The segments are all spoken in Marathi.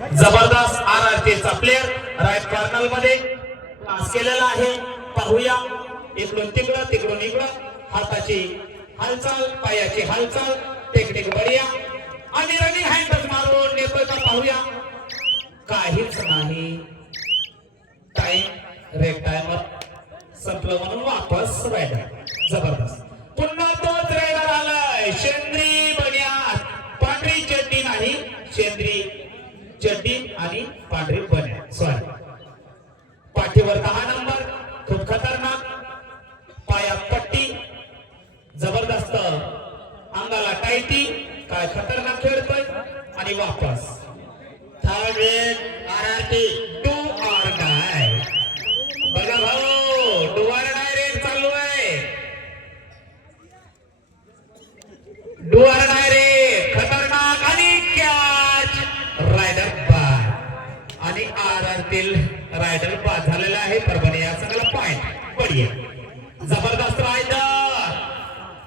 जबरदस्त आरआरटीचा प्लेयर राईट कॉर्नर मध्ये पास केलेला आहे. पाहूया इकडून तिकडं तिकडून इकडं हाताची हालचाल पायाची हालचाल टेक्निक बढिया आणि रनिंग हँडच मारून नेतोय का पाहूया. काहीच नाही. टाइम रेड टाइमर संपलं म्हणून वापस रायडर. जबरदस्त पुन्हा तोच रायडर आलाय. शेंद्री बन्या पांढरी चड्डी नाही शेंद्री चड्डी आणि पांढरी बन्या सॉरी. पाठीवर 10 नंबर खूप खतरनाक. पायात पट्टी जबरदस्त अंगाला टायटी काय खतरनाक खेळतोय आणि वापस. Third red RRT do or die. बघा भाऊ डू ऑर डाय रेड चालू आहे. डू ऑर डाय रेड खतरनाक आणि कॅच रायडर बाद आणि आरआरटी रायडर बाद झालेला आहे. परभणी या संघाला पॉइंट बढिया. जबरदस्त रायडर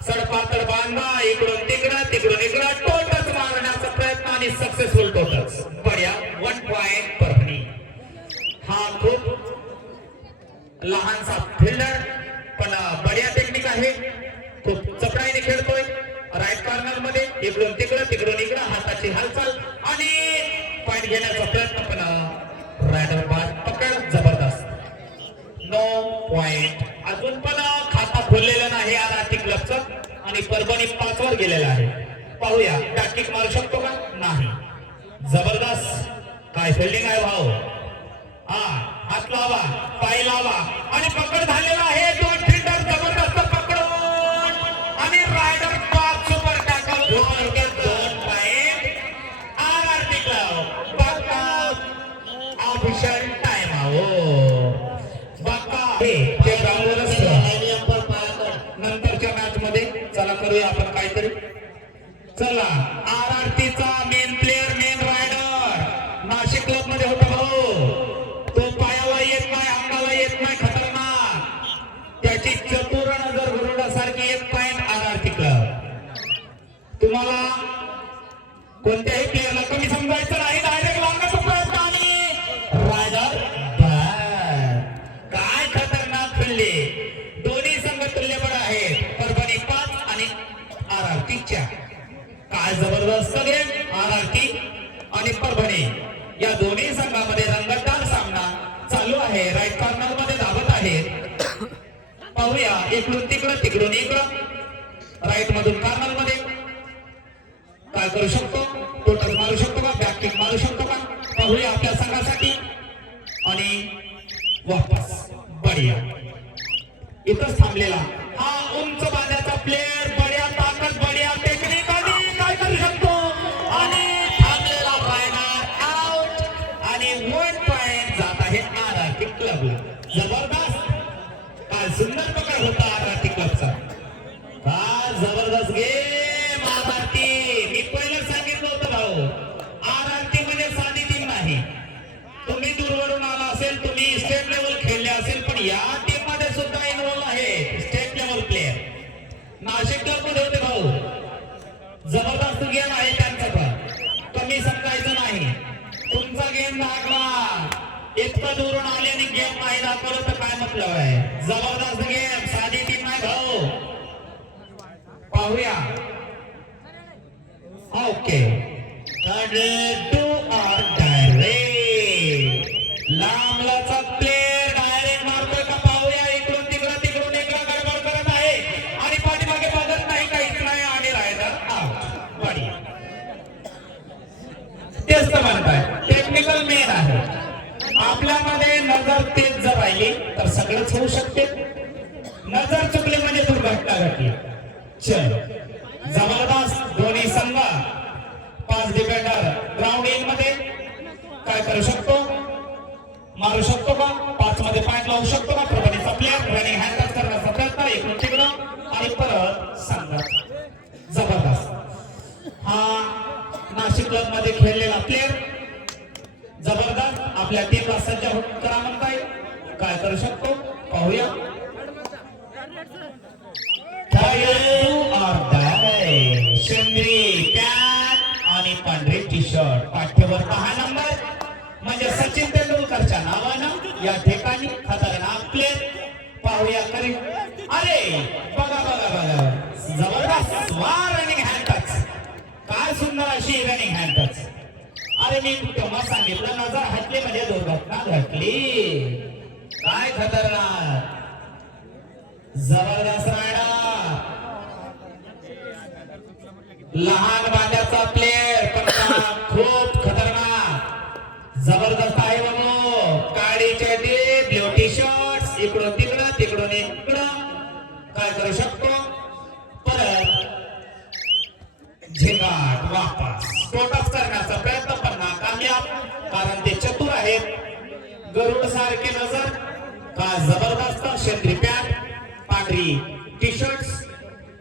सडपा तडबांधा इकडून तिकडून इकडं टोटच मारण्याचा प्रयत्न आणि सक्सेसफुल टोटच बढिया. 1 पॉइंट परभणी. हा खूप लहानसा फिल्डर पण बढिया टेक्निक आहे. खूप चपळाईने खेळतोय राईट कॉर्नर मध्ये इकडून तिकडून हाताची हालचाल आणि पॉइंट घेण्याचा प्रयत्न पण रायडर बाद पकड. जबरदस्त. 9 पॉइंट. अजून पण खाता खोललेलं नाही आरआरटी क्लबचं आणि परभणी 5 वर गेलेला आहे. पाहूया बॅकिक मारू शकतो का नाही. जबरदस्त काय फिल्डिंग आहे भाऊ. हात लावा पाय लावा आणि पकड झालेला आहे. 2 फिल्डर जबरदस्त पकडून आणि रायडर बाद super tackle. 2 point RRT club. बाका ऑफिशियल टाइम आउट. बाका हे नंतरच्या मॅच मध्ये चला करूया आपण काहीतरी. चला आरआरटीचा main player main raider Nashik club मध्ये होता भाऊ. तो पायाला येत नाही अंगाला येत नाही खतरनाक. त्याची चतुर नजर गरुडासारखी 1 पॉइंट आरआरटी क्लब. तुम्हाला कोणत्याही प्लेयरला कमी समजायचं नाही. डायरेक्ट लावण्याचा प्रयत्न आणि रायडर काय खतरनाक खेळले. दोन्ही संघ तुल्यबळ आहेत. परभणी 5 आणि आरआरटी 4. काय जबरदस्त गेम आरआरटी आणि परभणी या दोन्ही संघामध्ये रंगतदार सामना चालू आहे. राईट कॉर्नर मध्ये धावत आहेत. पाहूया इकडून तिकडून इकडं राईट मधून कॉर्नर मध्ये काय करू शकतो. टोटल मारू शकतो का बॅक किक मारू शकतो का पाहूया आपल्या संघासाठी आणि वापस. बढिया. इथंच थांबलेला हा उंच बांध्याचा प्लेयर बढिया ताकद बढिया टेक्निक आणि काय करू शकतो आणि थांबलेला रायडर आउट आणि 1 पॉइंट जात आहे आरआरटी क्लबला. जबरदस्त काय सुंदर पकड होता आरआरटी क्लबचा. काय जबरदस्त गेम आरआरटी. मी पहिलं सांगितलं होतं भाऊ आरआरटी म्हणजे साधी टीम नाही. तुम्ही दूरवरून आला असेल तुम्ही स्टेट लेवल खेळले असेल पण या टीम मध्ये सुद्धा इन्व्हॉल्व आहे state level player. Nashik club मध्ये होते भाऊ. जबरदस्त गेम आहे त्यांचा पण कमी समजायचं नाही. तुमचा गेम दाखला. इतकं दुरून आले आणि गेम नाही दाखवलं तर काय मतलब आहे. जबरदस्त गेम साधी टीम नाही भाऊ. पाहूया ओके. डू ऑर डायरेक्ट लांबलाचा प्लेयर डायरेक्ट मारतोय का पाहूया. इकडून तिकडून गडबड करत आहे आणि पाठीमागे बघत नाही काहीच नाही आणि रायडर आउट. बढिया. तेच तर म्हणताय टेक्निकल मेन आहे. आपल्यामध्ये नजर तेज जर राहिली तर सगळंच होऊ शकते. नजर चुकली म्हणजे दुर्घटना घडली. चल जबरदस्त दोन्ही संघ 5 डिफेंडर ग्राउंड इन मध्ये काय करू शकतो मारू शकतो का 5 मध्ये पॉइंट लावू शकतो का. परभणीचा प्लेयर रनिंग हँडल करण्याचा प्रयत्न इकडून तिकडं आणि परत संघात. जबरदस्त हा नाशिक क्लब मध्ये खेळलेला प्लेयर जबरदस्त आपल्या टीमला सज्ज करा म्हणताय. काय करू शकतो पाहूया. शेंद्री आणि पांढरी टी शर्ट पाठीवर 10 नंबर म्हणजे सचिन तेंडुलकरच्या नावानं या ठिकाणी खतरनाक प्लेयर पाहूया करी. अरे बघा बघा बघा जबरदस्त रनिंग हँड टच. काय सुंदर अशी रनिंग हँड टच. अरे मी तेव्हा सांगितलं नजर हटली म्हणजे दुर्घटना घडली. काय खतरनाक जबरदस्त रायडा. लहान बांध्याचा प्लेयर पण खूप खतरनाक जबरदस्त आहे म्हणून. काळी चड्डी ब्ल्यू टी शर्ट इकडून तिकडून इकडं काय करू शकतो. परत झिंगाट वापस स्फोटच करण्याचा प्रयत्न पण नाकामयाब कारण ते चतुर आहेत. गरुड सारखे नजर. का जबरदस्त शेंद्री पॅन्ट पांढरी टी शर्ट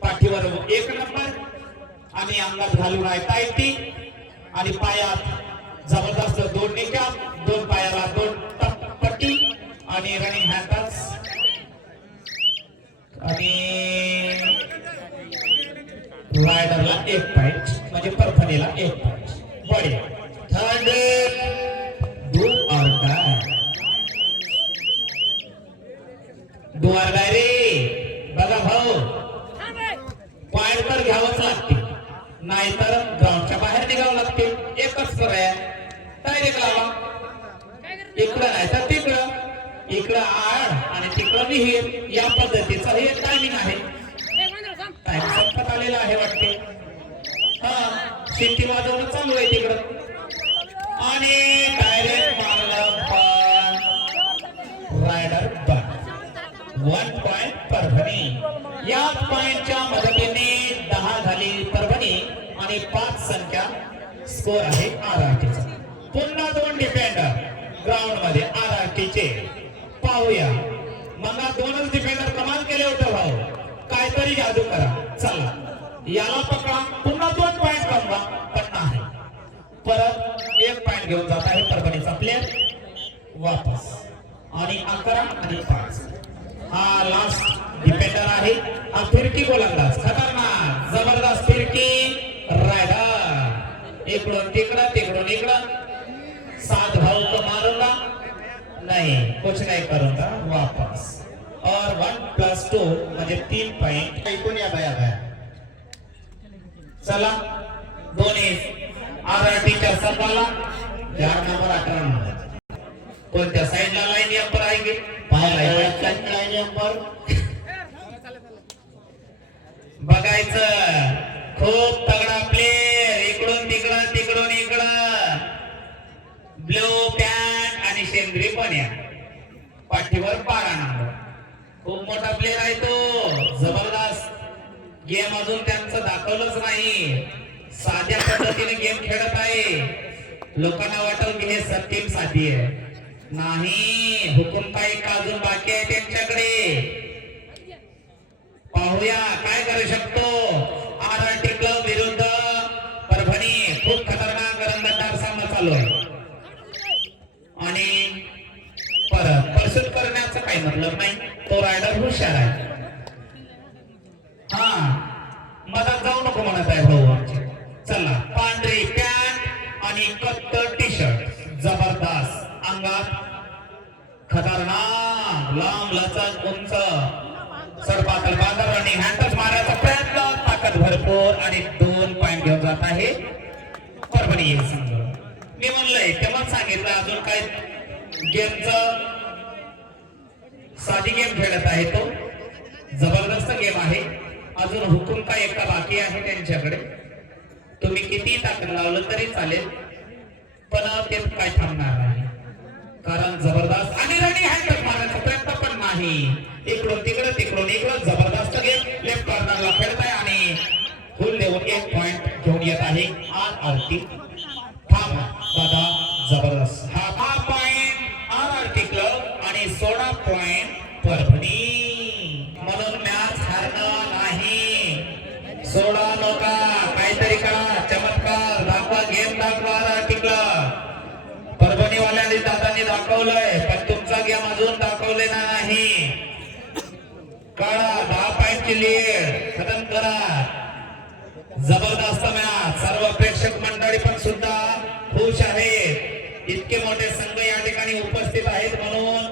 पाठीवर 1 नंबर आणि अंगात घालून आहे टायटी आणि पायात जबरदस्त 2 निकाप 2 पायाला 2 पट्टी आणि रनिंग हँडच आणि रायडरला 1 पॉइंट म्हणजे परफणीला 1 पॉइंट. बढिया. थर्ड डू और डाय रे. बघा भाऊ पॉइंट तर घ्यावंच लागते नाहीतर ग्राउंडच्या बाहेर निघावं लागते. एकच पर्याय डायरेक्ट लावा. इकडं नाही तर तिकडं. इकडं आड आणि तिकडं विहीर या पद्धतीचं हे टायमिंग आहे. टाइम संपत आलेला आहे वाटते. हा शिट्टी वाजवणं चालू आहे तिकडं आणि डायरेक्ट मारलं पण रायडर बन. 1 पॉइंट परभणी. या पॉइंटच्या मदतीने 10 झाली परभणी आणि 5 संख्या स्कोर आहे आरआरटीचा. पुन्हा 2 डिफेंडर ग्राउंड मध्ये आरआरटीचे पाहूया. मग 2च डिफेंडर कमाल केले होते भाऊ. काहीतरी जादू करा. चला याला पकडा. पुन्हा 2 पॉइंट कमवा पण नाही. परत 1 पॉइंट घेऊन जात आहे परभणीचा प्लेयर वापस आणि 11 आणि 5. हा लास्ट डिफेंडर आहे. हा फिरकी गोलंदाज खतरनाक जबरदस्त फिरकी रायडर. इकडून तिकडं 7 भाऊ को मारूंगा नहीं कुछ नहीं करूंगा वापस और 1+2 म्हणजे 3 पॉइंट. ऐकून या बाया. चला दोन्ही आरआरटीच्या संघाला यार्ड नंबर 18 नंबर कोणत्या साइडला लाईन नंबर आहे की लाईन नंबर बघायचं. खूप तगडा प्लेयर. इकडून तिकडं ब्ल्यू पॅन्ट आणि शेंद्री पण्या पाठीवर 12 नंबर. खूप मोठा प्लेयर आहे तो. जबरदस्त गेम अजून त्यांचं दाखवलंच नाही. साध्या पद्धतीने गेम खेळत आहे. लोकांना वाटलं की हे सत्यम साधी आहे. नाही हुकुमशाही अजून बाकी आहे त्यांच्याकडे. पाहूया काय करू शकतो. आरआरटी क्लब विरुद्ध परभणी. खूप खतरनाक रंगतदार सामना चालू आहे आणि परत परसूट करण्याचं काही मतलब नाही. तो रायडर हुशार आहे. हा मधात जाऊ नको म्हणत आहे भाऊ आमचे. चला पांढरी पॅन्ट आणि कत्तर टी शर्ट जबरदस्त. अंगात खतरनाक लांब लचक उंच सडपातळ बांधर आणि हँडच मारायचा प्रयत्न. ताकद भरपूर आणि 2 पॉइंट घेऊन जात आहे परभणी संघ. मी म्हणलंय तेव्हा सांगितलं अजून काय गेमचं साधी गेम खेळत आहे तो. जबरदस्त गेम आहे. अजून हुकूम का एकटा बाकी आहे त्यांच्याकडे. तुम्ही किती ताकद लावलं तरी चालेल पण ते काय थांबणार नाही कारण जबरदस्त आणि रनिंग हँड मारण्याचा प्रयत्न पण नाही. इकडून तिकडं जबरदस्त गेम लेफ्ट कॉर्नरला खेळत आहे आणि फुल लेवल 1 पॉइंट घेऊन येत आहे आरआरटी. थांब दादा जबरदस्त. हा पॉइंट आरआरटी क्लब आणि 16 पॉइंट परभणी. म्हणून मॅच हारणार नाही. 16 नका काहीतरी करा. चमत्कार दाखवा. गेम दाखवा आरआरटी क्लब. परभणी वाल्यांनी दादांनी दाखवलंय पण तुमचा गेम अजून दाखवलेला नाही. काढा 10 पॉइंटची लीड खतम करा. जबरदस्त मॅच. सर्व प्रेक्षक मंडळी पण सुद्धा आहेत. इतके मोठे संघ या ठिकाणी उपस्थित आहेत म्हणून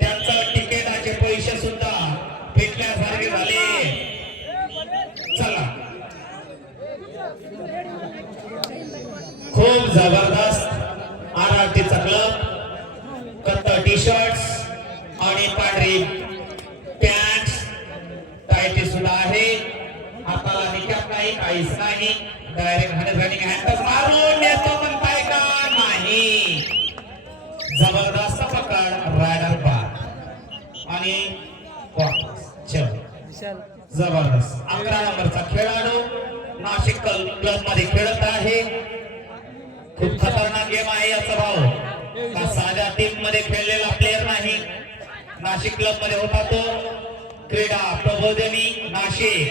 त्यांचं तिकिटाचे पैसे सुद्धा फेकल्यासारखे झाले. चला खूप जबरदस्त आरआरटीचा क्लब कत्तर टी शर्ट्स आणि पांढरी पॅन्ट टायटी सुद्धा आहे. हाताला निकॅप नाही काहीच नाही. डायरेक्ट रनिंग हँडस मारून नेतो पण काय का नाही. जबरदस्त पकड रायडर बाद आणि जबरदस्त 11 नंबरचा खेळाडू नाशिक क्लब मध्ये खेळत आहे. खूप खतरनाक गेम आहे याचा भाऊ. का साध्या टीम मध्ये खेळलेला प्लेयर नाही. नाशिक क्लब मध्ये होता तो. क्रीडा प्रबोधिनी नाशिक,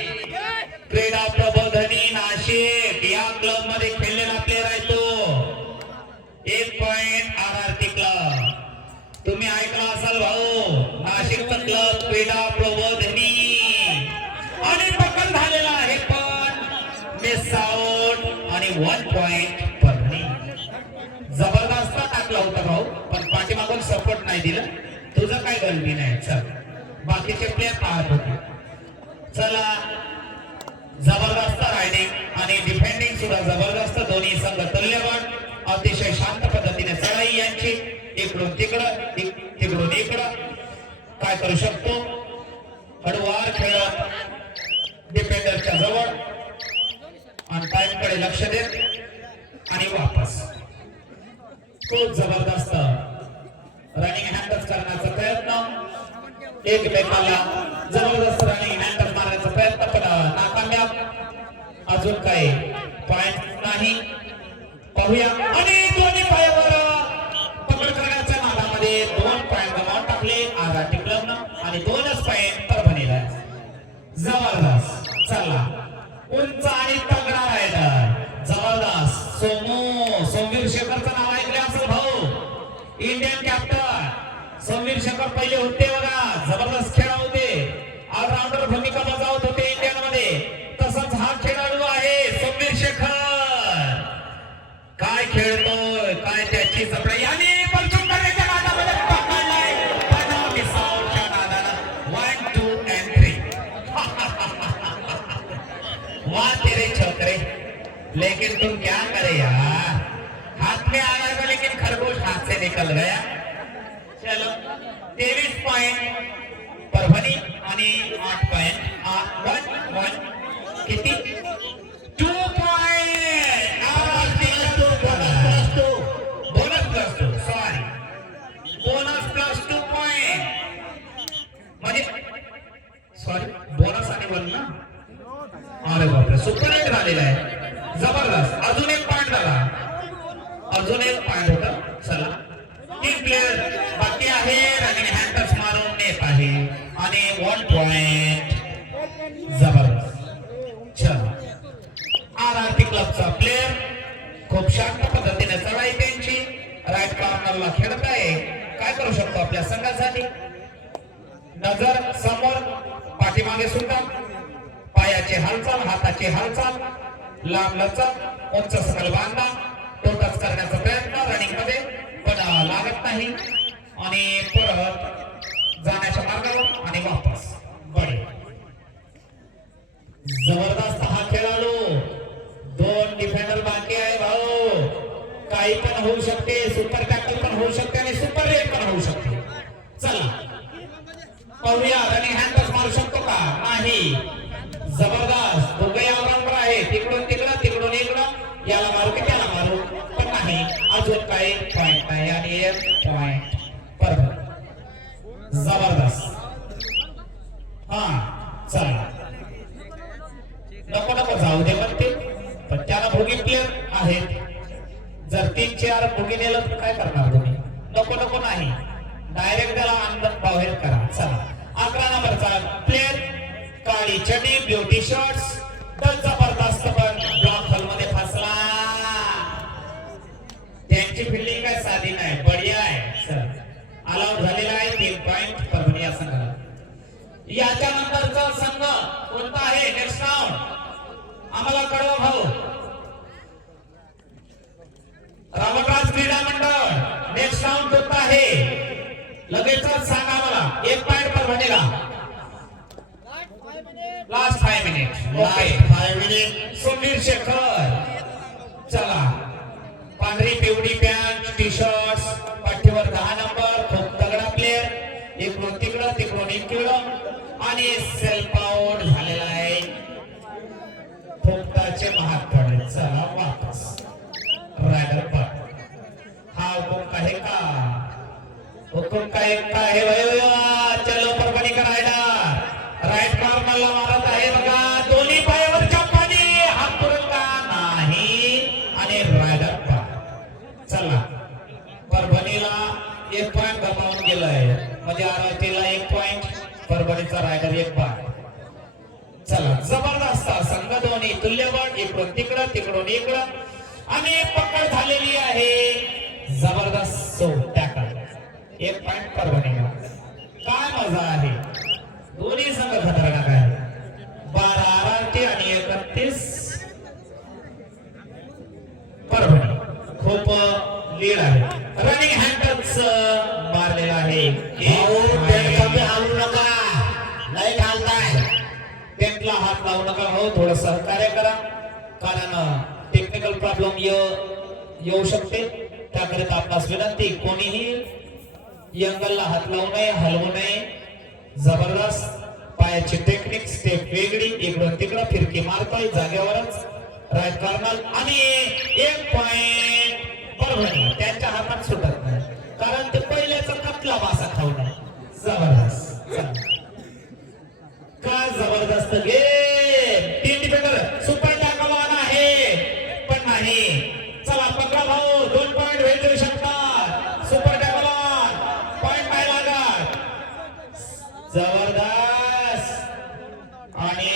क्रीडा प्रबोधिनी नाशिक या क्लब मध्ये खेळलेला प्लेयर आहे तो. 1 पॉइंट आरआरटी क्लब. तुम्ही ऐकला असाल भाऊ, नाशिकचा क्लब क्रीडा प्रबोधिनी आणि पकड झालेला आहे पण मिस आउट आणि 1 पॉइंट परभणी. जबरदस्त टाकला होता भाऊ पण पाठीमागून सपोर्ट नाही दिला. तुझं काय गलती नाही. चल बाकीचे प्लेयर पाहत होते. चला जबरदस्त रायडिंग आणि डिफेंडिंग सुद्धा जबरदस्त. दोन्ही संघ तुल्यबळ अतिशय शांत पद्धतीने चढाई यांची. इकडून तिकडं तिकडून इकडं काय करू शकतो. हळूवार खेळत डिफेंडरच्या जवळ आणि टाइम कडे लक्ष देत आणि वापस. खूप जबरदस्त रनिंग हँडल्स करण्याचा प्रयत्न. एकमेकाला जबरदस्त रनिंग हँडल्स मारण्याचा प्रयत्न पण नाकामयाब. अजून काही पॉइंट नाही. पाहूया आणि दोन्ही पायावर पकड करण्याच्या नादामध्ये 2 पॉइंट गमावून टाकले आरआरटी क्लबनं आणि 2च पॉइंट परभणीला. जबरदस्त. चला उंच आणि तगडा रायडर जबरदस्त. सोमवीर शेखरचं नाव ऐकले असेल भाऊ. इंडियन कॅप्टन सोमवीर शेखर पहिले होते बघा. जबरदस्त खेळा होते. ऑलराऊंडर भूमिका बजावत होते इंडियन मध्ये. तसंच हा खेळाडू आहे सोमवीर शेखर. काय खेळतोय काय त्याची जबडा. याने पंचून करण्याच्या नादामध्ये पकडलाय पण मिस आउटच्या नादानं 1 2 and 3. वाह तेरे छोकरे लेकिन तुम क्या करे यार. हाथ में आ रहा था लेकिन खरगोश हाथ से निकल गया. चलो 23 पॉइंट परभणी आणि 8 पॉइंट 1 किती 2 point bonus plus 2 sorry bonus plus 2 point म्हणजे सॉरी बोनस आणि 1 ना. अरे बापरे सुपर हिट झालेला आहे. जबरदस्त. अजून 1 पॉइंट झाला. अजून 1 पॉइंट होता. चला 3 प्लेयर बाकी आहे. रनिंग हँडल्स मारून नेत आहे आणि 1 पॉइंट. जबरदस्त. चला आरआरटी क्लबचा प्लेयर खूप शांत पद्धतीने चढाई त्यांची. राईट कॉर्नरला खेळत आहे. काय करू शकतो आपल्या संघासाठी. नजर समोर पाठीमागे सुद्धा पायाची हालचाल हाताची हालचाल लांब लचक उंच सकल बांधा टोटच करण्याचा प्रयत्न रनिंग मध्ये पण लागत नाही आणि परत जाण्याच्या मार्गावर आणि वापस. बडे जबरदस्त हा खेळाडू. 2 डिफेंडर बाकी आहे भाऊ. काही पण होऊ शकते. सुपर टॅकल पण होऊ शकते आणि सुपर रेड पण होऊ शकते. चला पाहूया रनिंग हँडल्स मारू शकतो का नाही. जबरदस्त. दोघे ऑलराऊंडर आहे. तिकडून तिकडं तिकडून इकडं याला मारू की त्याला मारू पण नाही. अजून काही पॉइंट नाही आणि 1 पॉइंट परभणी. जबरदस्त. हा चला नको नको जाऊ दे म्हणते पण त्याला भोगी प्लेयर आहेत. जर 3-4 भोगी नेलं तर काय करणार तुम्ही. नको नको नाही. डायरेक्ट त्याला अंदर बाहेर करा. चला 11 नंबरचा प्लेयर काळी चड्डी ब्लू टी शर्ट्स. जबरदस्त पण ब्लॉक हॉल मध्ये फसला. त्यांची फिल्डिंग काय साधी नाही. बढिया आहे. सर ऑलआउट झालेला आहे. 3 पॉइंट परभणी या संघाला. याच्या नंतरचा संघ कोणता आहे नेक्स्ट राऊंड आम्हाला कळवा भाऊ. रावण लगेच सांगा मला 1 पॉइंट परभणीला last 5 minute okay 5 minute Sunil Shekhar चला पांढरी पिवळी पॅन्ट टी शर्ट पाठीवर 10 नंबर खूप तगडा प्लेअर इकडून तिकडून इकडं आणि सेल्फ आउट झालेला आहे पोपटाचे महागडे चला वापस रायडर पर हा हुकुम काय आहे चलो परभणी का रायडर राईट कॉर्नरला मारत आहे बघा दोन्ही पायावर चप्पानी हा पुरका नाही आणि रायडर पर चला परभणीला 1 पॉइंट गमावून गेलाय म्हणजे आरटीला 1 पॉइंट परभणीचा रायडर 1 पॉइंट चला जबरदस्त संघ दोन्ही तुल्यबळ इकडून तिकडं आणि पकड झालेली आहे जबरदस्त टॅकल 1 पॉइंट परभणीला काय मजा आहे दोन्ही संघ खतरनाक आहे 12 आरटी आणि 31 परभणी खूप लीड आहे रनिंग हँडल्स मारलेला आहे आणू नका नाही घालताय टेंटला हात लावू नका हो थोडं सहकार्य करा कारण टेक्निकल प्रॉब्लेम येऊ शकते त्याकरिता आपणास विनंती कोणीही यंगलला हात लावू नये हलवू नये जबरदस्त पायाची टेक्निक स्टेप वेगळी इकडून तिकडं फिरकी मारतोय जागेवरच राईट कॉर्नर आणि 1 पॉइंट परभणी त्यांच्या हातात सुटत नाही कारण ते पहिल्याचा कतला मासा खाऊ नये जबरदस्त काय जबरदस्त गेम 3 डिफेंडर सुपर टाकवान आहे पण नाही चला पकडा भाऊ 2 पॉइंट भेटू शकतात सुपर टाकवान पॉइंट नाही लागत जबरदस्त आणि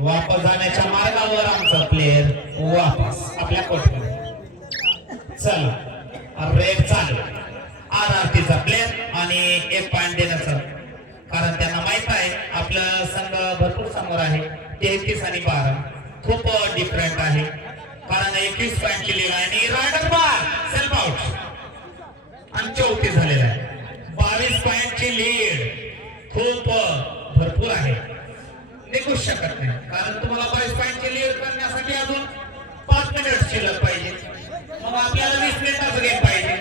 वापस जाण्याच्या मार्गावर आमचा प्लेयर वापस आपल्या कोर्टमध्ये चला रेड चालू आरआरटीचा प्लेयर आणि 1 पॉइंट देण्याचं कारण त्यांना माहित आहे आपला संघ भरपूर समोर आहे 33 आणि 12 खूप डिफरंट आहे कारण 21 पॉइंटची लीड आहे आणि रायडर बार सेल्फ आउट आणि 34 झालेला आहे 22 पॉइंटची लीड खूप भरपूर आहे निघू शकत नाही कारण तुम्हाला 22 पॉइंटची लीड करण्यासाठी अजून 5 मिनिट शिल्लक पाहिजे मग आपल्याला 20 मिनिटाचं गेम पाहिजे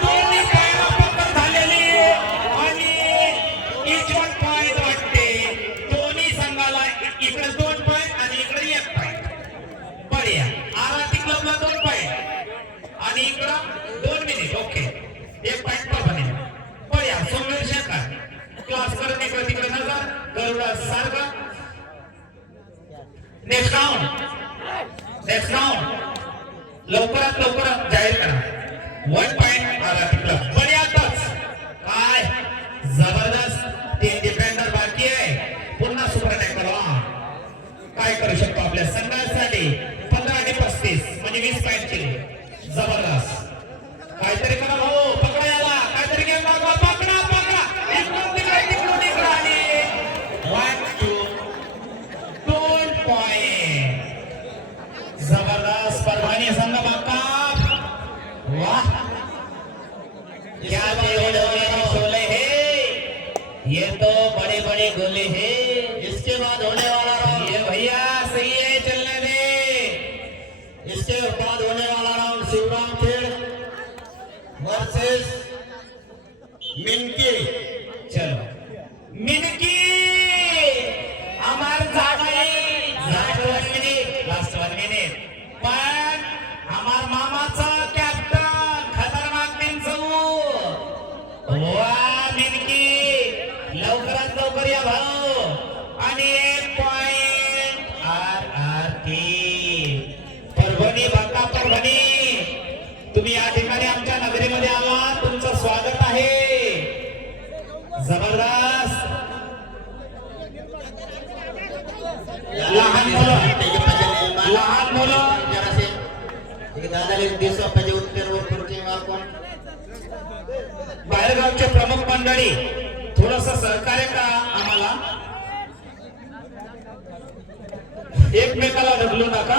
दोन्ही पायाला पकड झालेली आणि each one point वाटते दोन्ही संघाला इकडे 2 पॉइंट आणि इकडे 1 पॉइंट बढिया आरआरटी क्लबला 2 पॉइंट आणि इकडं 2 मिनिट ओके 1 पॉइंट परभणी बढिया सोमेर शेखर क्लास करून इकडे तिकडे नजर गरुडा सारखा नेक्स्ट राउंड लवकरात लवकर जाहीर करा 1 पॉइंट आरआरटी क्लब बढिया टच काय जबरदस्त 3 डिफेंडर बाकी आहे पुन्हा सुपर अटॅक करा काय करू शकतो आपल्या संघासाठी 15 आणि 35 म्हणजे 20 पॉइंटची जबरदस्त काहीतरी करा भाऊ पकडा याला काहीतरी गेम मागवा पकडा इकडून तिकडे आणि 1 2 पॉइंट जबरदस्त परभणी संघ बाका वाह क्या शोले है ये तो बड़े बड़े गोले हैं इसके बाद होने वाला ये भैया सही है चलने दे इसके बाद होने वाला राउंड शिवराम खेड़ वर्सेस मिनकी चलो मिनकी हमार लास्ट 1 मिनिट पण हमार मामाचा कॅप्टन खतरनाक वा मिनकी लवकरात लवकर या भाऊ आणि 1 पॉइंट आरआरटी परभणी बाका परभणी तुम्ही या ठिकाणी आमच्या नगरीमध्ये आला तुमचं स्वागत आहे जबरदस्त लहान मुलं बाहेरगावचे प्रमुख मंडळी थोडस सहकार्य करा आम्हाला एकमेकाला ढकलू नका